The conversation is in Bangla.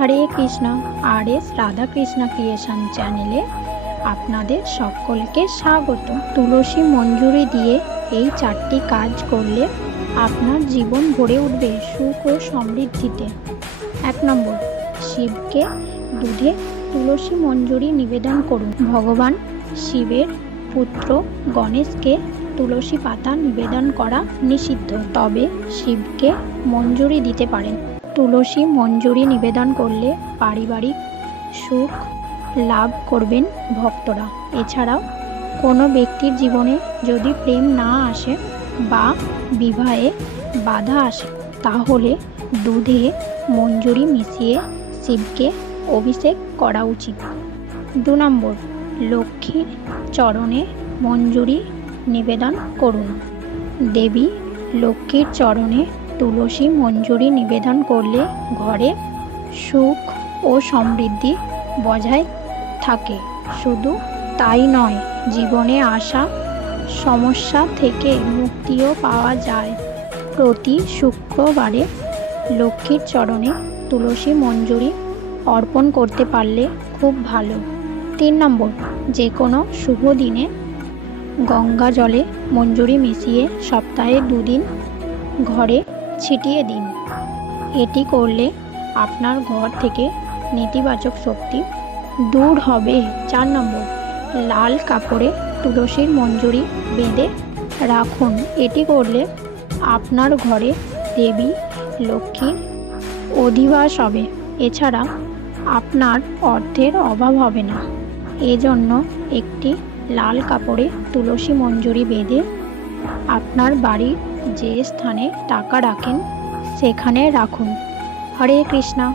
Hare Krishna R S Radhakrishna creation চ্যানেলে আপনাদের সকলকে স্বাগত। তুলসী মঞ্জুরি দিয়ে এই চারটি কাজ করলে আপনার জীবন ভরে উঠবে সুখ ও সমৃদ্ধিতে। এক নম্বর, শিবকে দুধে তুলসী মঞ্জুরি নিবেদন করুন। ভগবান শিবের পুত্র গণেশকে তুলসী পাতা নিবেদন করা নিষিদ্ধ, তবে শিবকে মঞ্জুরি দিতে পারেন। তুলসী মঞ্জুরি নিবেদন করলে পারিবারিক সুখ লাভ করবেন ভক্তরা। এছাড়াও কোনো ব্যক্তির জীবনে যদি প্রেম না আসে বা বিবাহে বাধা আসে, তাহলে দুধে মঞ্জুরি মিশিয়ে শিবকে অভিষেক করা উচিত। দু নম্বর, লক্ষ্মীর চরণে মঞ্জুরি নিবেদন করুন। দেবী লক্ষ্মীর চরণে তুলসী মঞ্জুরি নিবেদন করলে ঘরে সুখ ও সমৃদ্ধি বজায় থাকে। শুধু তাই নয়, জীবনে আসা সমস্যা থেকে মুক্তিও পাওয়া যায়। প্রতি শুক্রবারে লক্ষ্মীর চরণে তুলসী মঞ্জুরি অর্পণ করতে পারলে খুব ভালো। তিন নম্বর যে কোনো শুভ দিনে গঙ্গা জলে মঞ্জুরি মিশিয়ে সপ্তাহে দুদিন ঘরে ছিটিয়ে দিন। এটি করলে আপনার ঘর থেকে নেতিবাচক শক্তি দূর হবে। চার নম্বর, লাল কাপড়ে তুলসীর মঞ্জুরি বেঁধে রাখুন। এটি করলে আপনার ঘরে দেবী, লক্ষ্মীর অধিবাস হবে। এছাড়া আপনার অর্থের অভাব হবে না। এজন্য একটি লাল কাপড়ে তুলসী মঞ্জুরি বেঁধে আপনার বাড়ির যে স্থানে টাকা রাখেন সেখানে রাখুন হরে কৃষ্ণা